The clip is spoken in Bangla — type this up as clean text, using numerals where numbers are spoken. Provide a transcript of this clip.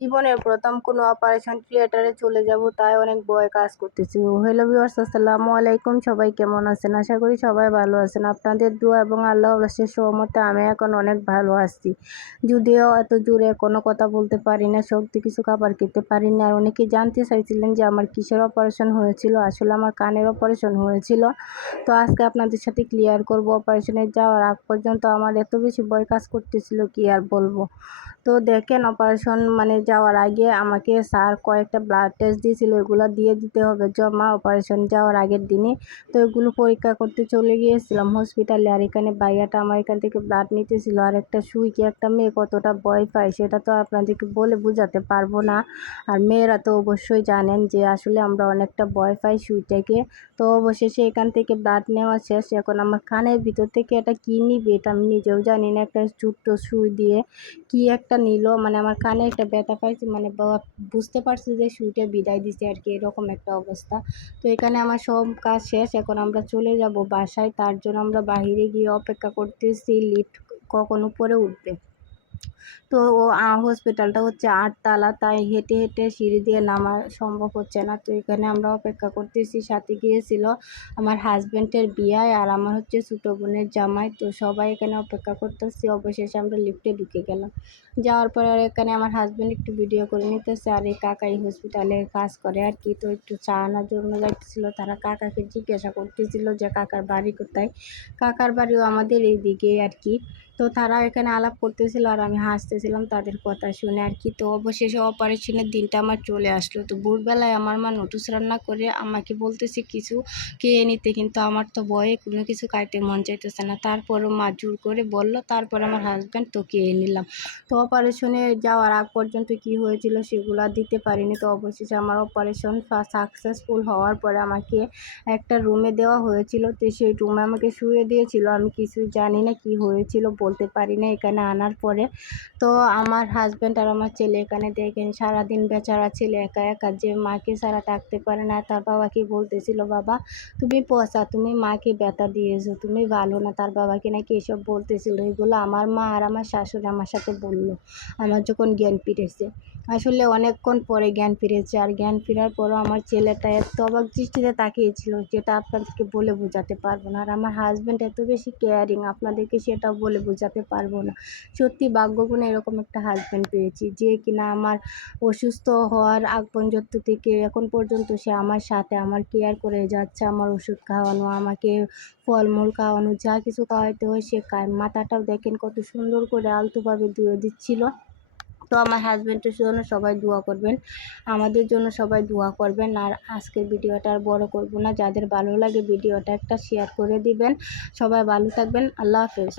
জীবনের প্রথম কোনো অপারেশন থিয়েটারে চলে যাব, তাই অনেক ভয় কাজ করতেছে। হ্যালো ভিউয়ার্স, আসসালামু আলাইকুম। সবাই কেমন আছেন? আশা করি সবাই ভালো আছেন। আপনাদের দোয়া এবং আল্লাহর অশেষ রহমতে আমি এখন অনেক ভালো আছি। যদিও এত জোরে কোনো কথা বলতে পারি না, শক্তি কিছু খাবার খেতে পারি না। আর অনেকেই জানতে চাইছিলেন যে আমার কিসের অপারেশন হয়েছিল। আসলে আমার কানের অপারেশন হয়েছিল। তো আজকে আপনাদের সাথে ক্লিয়ার করব। অপারেশনে যাওয়ার আগ পর্যন্ত আমার এত বেশি ভয় কাজ করতেছিল, কি আর বলবো। তো দেখেন, অপারেশন যাওয়ার আগে আমাকে স্যার কয়েকটা ব্লাড টেস্ট দিয়েছিল, এগুলো দিয়ে দিতে হবে জমা অপারেশন যাওয়ার আগের দিনে। তো এগুলো পরীক্ষা করতে চলে গিয়েছিলাম হসপিটালে। আর এখানে ভাইয়াটা আমার এখান থেকে ব্লাড নিতেছিল। আর একটা সুই কি একটা মেয়ে কতটা ভয় পায় সেটা তো আপনাদেরকে বলে বোঝাতে পারবো না। আর মেয়েরা তো অবশ্যই জানেন যে আসলে আমরা অনেকটা ভয় পাই সুইটাকে। তো অবশেষে এখান থেকে ব্লাড নেওয়া শেষ। এখন আমার কানের ভিতর থেকে এটা কী নিবে এটা আমি নিজেও জানি না। একটা ছোট্ট সুই দিয়ে কি একটা নিল, আমার কানে একটা ব্যথা পাইছে, বুঝতে পারছি যে সুইটা বিদায় দিছে আর কি, এরকম একটা অবস্থা। তো এখানে আমার সব কাজ শেষ। এখন আমরা চলে যাব বাসায়। তার জন্য আমরা বাহিরে গিয়ে অপেক্ষা করতেছি লিফট কখন উপরে উঠবে। তো হসপিটালটা হচ্ছে 8 তালা, তাই হেঁটে হেঁটে সিঁড়ি দিয়ে নামা সম্ভব হচ্ছে না। তো এখানে আমরা অপেক্ষা করতেছি। সাথে গিয়েছিল আমার হাজব্যান্ডের বিয়ায়, আর আমার হচ্ছে ছোটো বোনের জামাই। তো সবাই এখানে অপেক্ষা করতেছি। অবশেষে আমরা লিফটে ঢুকে গেলাম। যাওয়ার পর আর এখানে আমার হাজব্যান্ড একটু ভিডিও করে নিতেছে, আর এই কাকাই হসপিটালে কাজ করে আর কি। তো একটু চা আনার জন্য যাইতেছিল। তারা কাকাকে জিজ্ঞাসা করতেছিল যে কাকার বাড়ি কোথায়। কাকার বাড়িও আমাদের এইদিকে আর কি। তো তারা এখানে আলাপ করতেছিল আর আমি হাসতেছিলাম তাদের কথা শুনে আর কি। তো অবশেষে অপারেশনের দিনটা আমার চলে আসলো। তো ভোরবেলায় আমার মা নুডলস রান্না করে আমাকে বলতেছে কিছু খেয়ে নিতে, কিন্তু আমার তো ভয়ে কোনো কিছু খাইতে মন চাইতেছে না। তারপরও মা জোর করে বলল, তারপর আমার হাজব্যান্ড তো খেয়ে নিলাম। তো অপারেশনে যাওয়ার আগ পর্যন্ত কি হয়েছিল সেগুলো দিতে পারিনি। তো অবশেষে আমার অপারেশন সাকসেসফুল হওয়ার পরে আমাকে একটা রুমে দেওয়া হয়েছিল। তো সেই রুমে আমাকে শুয়ে দিয়েছিল। আমি কিছু জানি না কি হয়েছিল, বলতে পারি না এখানে আনার পরে। তো আমার হাজব্যান্ড আর আমার ছেলে এখানে দেখেন সারাদিন বেচারা ছেলে একা একা যে মাকে ছাড়া থাকতে পারে না। তার বাবাকে বলতেছিল, বাবা তুমি পচা, তুমি মাকে ব্যথা দিয়েছো, তুমি ভালো না। তার বাবাকে নাকি এসব বলতেছিল। এগুলো আমার মা আর আমার শাশুড়ি আমার সাথে বললো আমার যখন জ্ঞান ফিরেছে। আসলে অনেকক্ষণ পরে জ্ঞান ফিরেছে। আর জ্ঞান ফেরার পরও আমার ছেলেটা এত অবাক দৃষ্টিতে তাকিয়েছিল, যেটা আপনাদেরকে বলে বোঝাতে পারবো না। আর আমার হাজব্যান্ড এত বেশি কেয়ারিং, আপনাদেরকে সেটাও বলে বোঝাতে পারবো না। সত্যি ভাগ্যগুণে এরকম একটা হাজব্যান্ড পেয়েছি, যে কিনা আমার অসুস্থ হওয়ার আগ পর্যন্ত থেকে এখন পর্যন্ত সে আমার সাথে আমার কেয়ার করে যাচ্ছে। আমার ওষুধ খাওয়ানো, আমাকে ফলমূল খাওয়ানো, যা কিছু খাওয়াইতে হয় সে খায়। মাথাটাও দেখেন কত সুন্দর করে আলতোভাবে ধুয়ে দিচ্ছিল। তো আমার হাজব্যান্ডের জন্য সবাই দোয়া করবেন, আমাদের জন্য সবাই দোয়া করবেন। আর আজকের ভিডিওটা আর বড় করব না। যাদের ভালো লাগে ভিডিওটা একটা শেয়ার করে দিবেন। সবাই ভালো থাকবেন। আল্লাহ হাফেজ।